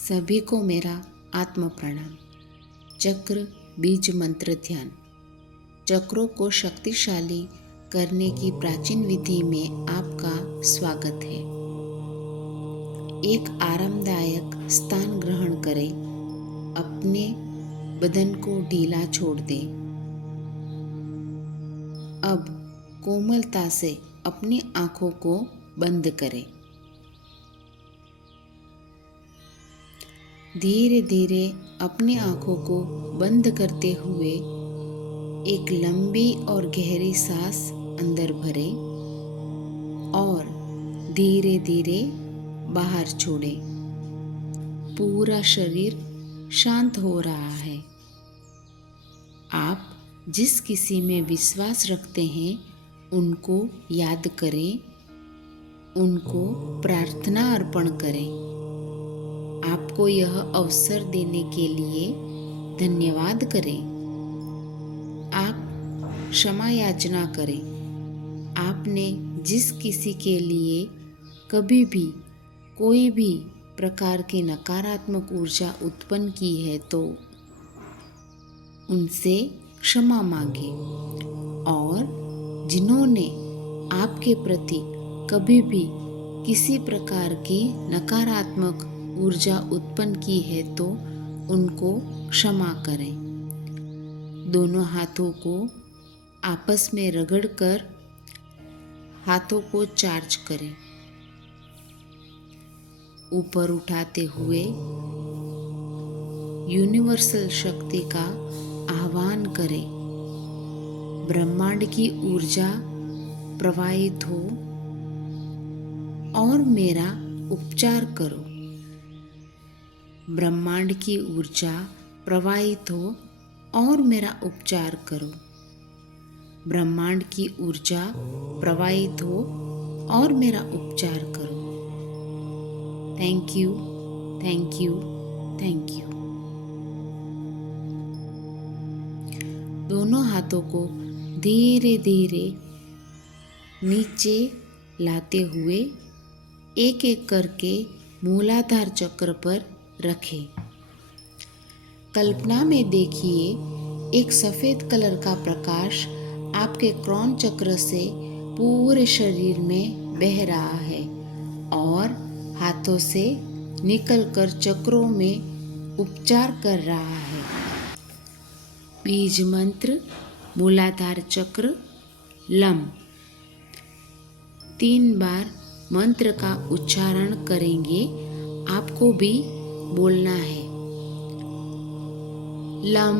सभी को मेरा आत्म प्रणाम। चक्र बीज मंत्र ध्यान। चक्रों को शक्तिशाली करने की प्राचीन विधि में आपका स्वागत है। एक आरामदायक स्थान ग्रहण करें। अपने बदन को ढीला छोड़ दें। अब कोमलता से अपनी आँखों को बंद करें। धीरे धीरे अपनी आँखों को बंद करते हुए एक लंबी और गहरी सांस अंदर भरें और धीरे धीरे बाहर छोड़ें। पूरा शरीर शांत हो रहा है। आप जिस किसी में विश्वास रखते हैं उनको याद करें, उनको प्रार्थना अर्पण करें। आपको यह अवसर देने के लिए धन्यवाद करें। आप क्षमा याचना करें। आपने जिस किसी के लिए कभी भी कोई भी प्रकार की नकारात्मक ऊर्जा उत्पन्न की है तो उनसे क्षमा मांगे, और जिन्होंने आपके प्रति कभी भी किसी प्रकार की नकारात्मक ऊर्जा उत्पन्न की है तो उनको क्षमा करें। दोनों हाथों को आपस में रगड़कर हाथों को चार्ज करें। ऊपर उठाते हुए यूनिवर्सल शक्ति का आह्वान करें। ब्रह्मांड की ऊर्जा प्रवाहित हो और मेरा उपचार करो। ब्रह्मांड की ऊर्जा प्रवाहित हो और मेरा उपचार करो। ब्रह्मांड की ऊर्जा प्रवाहित हो और मेरा उपचार करो। Thank you, thank you, thank you. दोनों हाथों को धीरे धीरे नीचे लाते हुए एक एक करके मूलाधार चक्र पर रखें। कल्पना में देखिए एक सफ़ेद कलर का प्रकाश आपके क्रॉन चक्र से पूरे शरीर में बह रहा है और हाथों से निकलकर चक्रों में उपचार कर रहा है। बीज मंत्र मूलाधार चक्र लम। 3 बार मंत्र का उच्चारण करेंगे। आपको भी बोलना है। लम।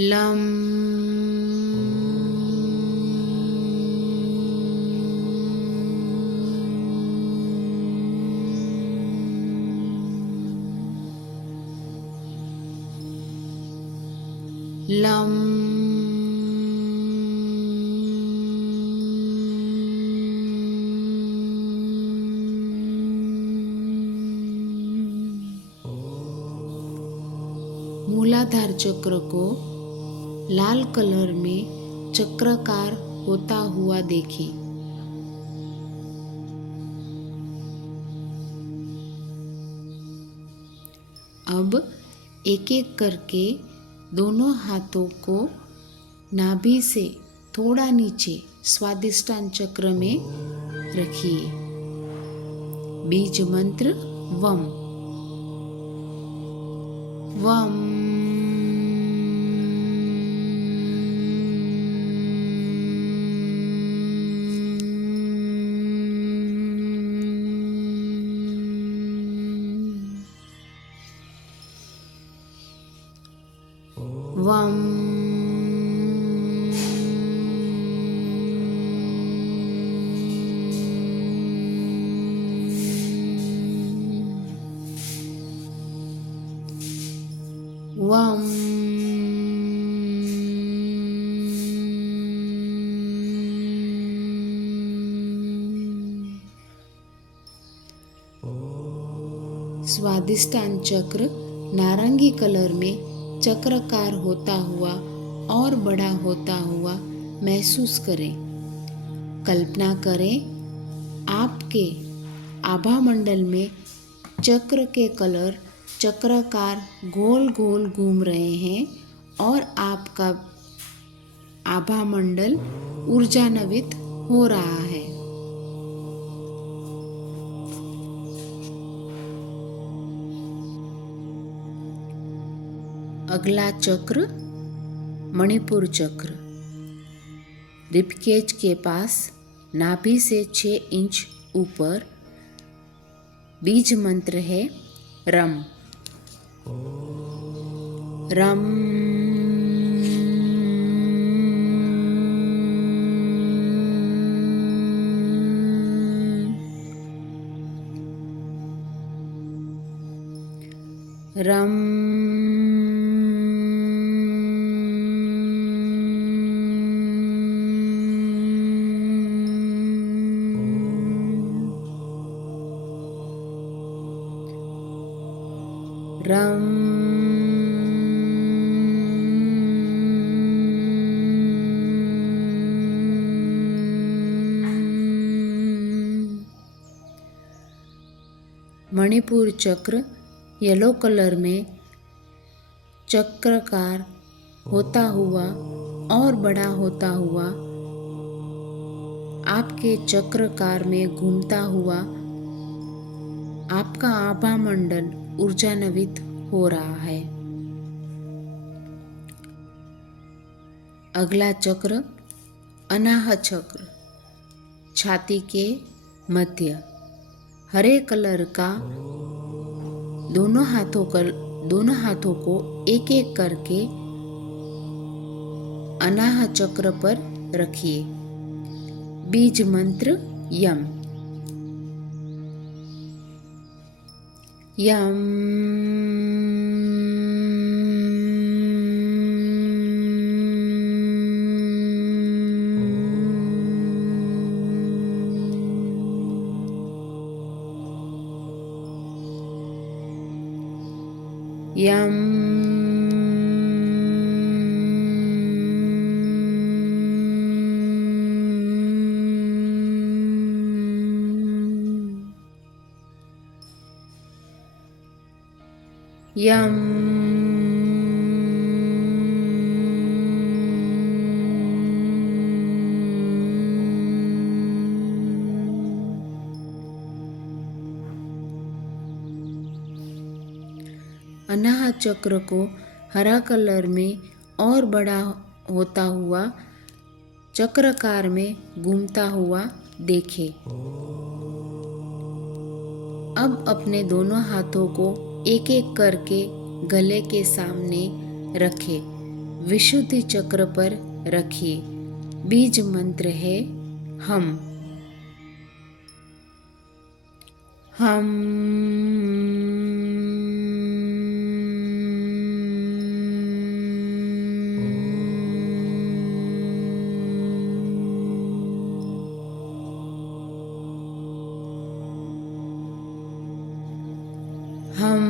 लम। लम। मूलाधार चक्र को लाल कलर में चक्राकार होता हुआ देखें। अब एक एक करके दोनों हाथों को नाभि से थोड़ा नीचे स्वादिष्टान चक्र में रखिए। बीज मंत्र वम। वम। वम। वम। स्वादिष्टान चक्र नारंगी कलर में चक्राकार होता हुआ और बड़ा होता हुआ महसूस करें। कल्पना करें आपके आभा मंडल में चक्र के कलर चक्राकार गोल गोल घूम रहे हैं और आपका आभा मंडल ऊर्जान्वित हो रहा है। अगला चक्र मणिपुर चक्र। रिबकेज के पास नाभि से 6 इंच ऊपर बीज मंत्र है रम। रम रम रम मणिपुर चक्र येलो कलर में चक्राकार होता हुआ और बड़ा होता हुआ आपके चक्राकार में घूमता हुआ आपका आभा मंडल ऊर्जान्वित हो रहा है। अगला चक्र अनाह चक्र। छाती के मध्य हरे कलर का दोनों हाथों को एक एक करके अनाह चक्र पर रखिए। बीज मंत्र यम। यम यम यम अनाह चक्र को हरा कलर में और बड़ा होता हुआ चक्राकार में घूमता हुआ देखें। अब अपने दोनों हाथों को एक एक करके गले के सामने रखें। विशुद्धि चक्र पर रखिए। बीज मंत्र है हम। हम हम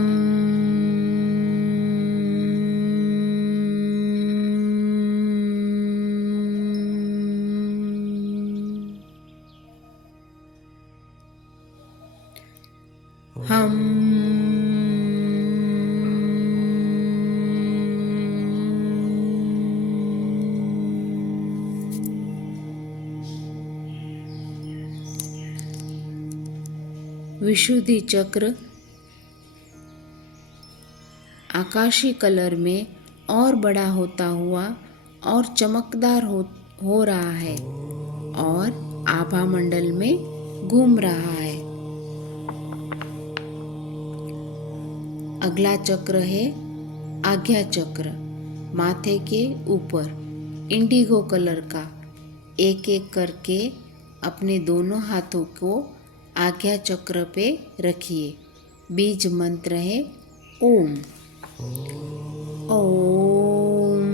हम विशुद्धि चक्र आकाशी कलर में और बड़ा होता हुआ और चमकदार हो रहा है और आभा मंडल में घूम रहा है। अगला चक्र है आज्ञा चक्र। माथे के ऊपर इंडिगो कलर का एक एक करके अपने दोनों हाथों को आज्ञा चक्र पे रखिए। बीज मंत्र है ओम। ओम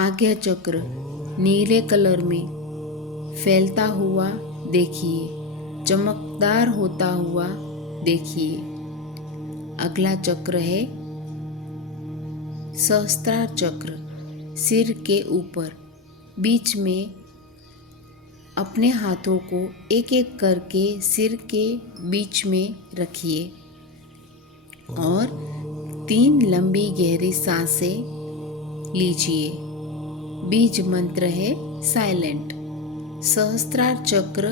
आज्ञा चक्र नीले कलर में फैलता हुआ देखिए, चमकदार होता हुआ देखिए। अगला चक्र है सहस्त्रार चक्र। सिर के ऊपर बीच में अपने हाथों को एक एक करके सिर के बीच में रखिए और 3 लंबी गहरी सांसें लीजिए। बीज मंत्र है साइलेंट। सहस्त्रार चक्र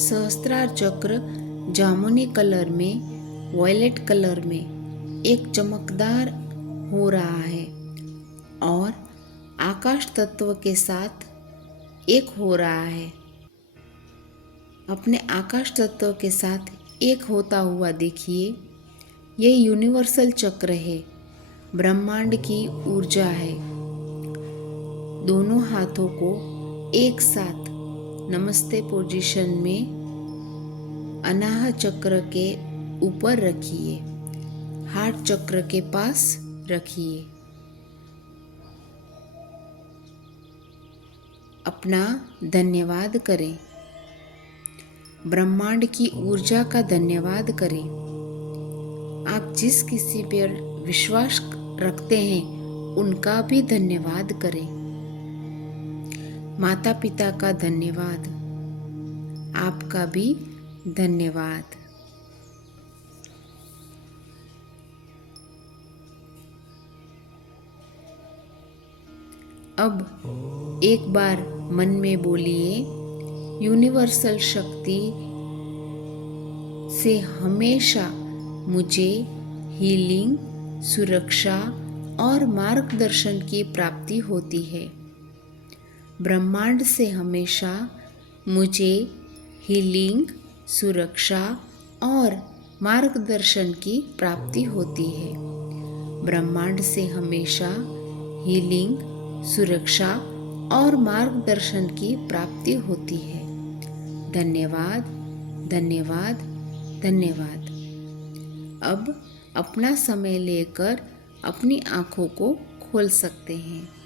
सहस्त्रार चक्र जामुनी कलर में, वॉयलेट कलर में एक चमकदार हो रहा है और आकाश तत्व के साथ एक हो रहा है। अपने आकाश तत्व के साथ एक होता हुआ देखिए। ये यूनिवर्सल चक्र है, ब्रह्मांड की ऊर्जा है। दोनों हाथों को एक साथ नमस्ते पोजीशन में अनाहत चक्र के ऊपर रखिए, हार्ट चक्र के पास रखिए। अपना धन्यवाद करें, ब्रह्मांड की ऊर्जा का धन्यवाद करें। आप जिस किसी पर विश्वास रखते हैं उनका भी धन्यवाद करें। माता पिता का धन्यवाद, आपका भी धन्यवाद। अब एक बार मन में बोलिए, यूनिवर्सल शक्ति से हमेशा मुझे हीलिंग, सुरक्षा और मार्गदर्शन की प्राप्ति होती है। ब्रह्मांड से हमेशा मुझे हीलिंग, सुरक्षा और मार्गदर्शन की प्राप्ति होती है। ब्रह्मांड से हमेशा हीलिंग, सुरक्षा और मार्गदर्शन की प्राप्ति होती है। धन्यवाद, धन्यवाद, धन्यवाद। अब अपना समय लेकर अपनी आँखों को खोल सकते हैं।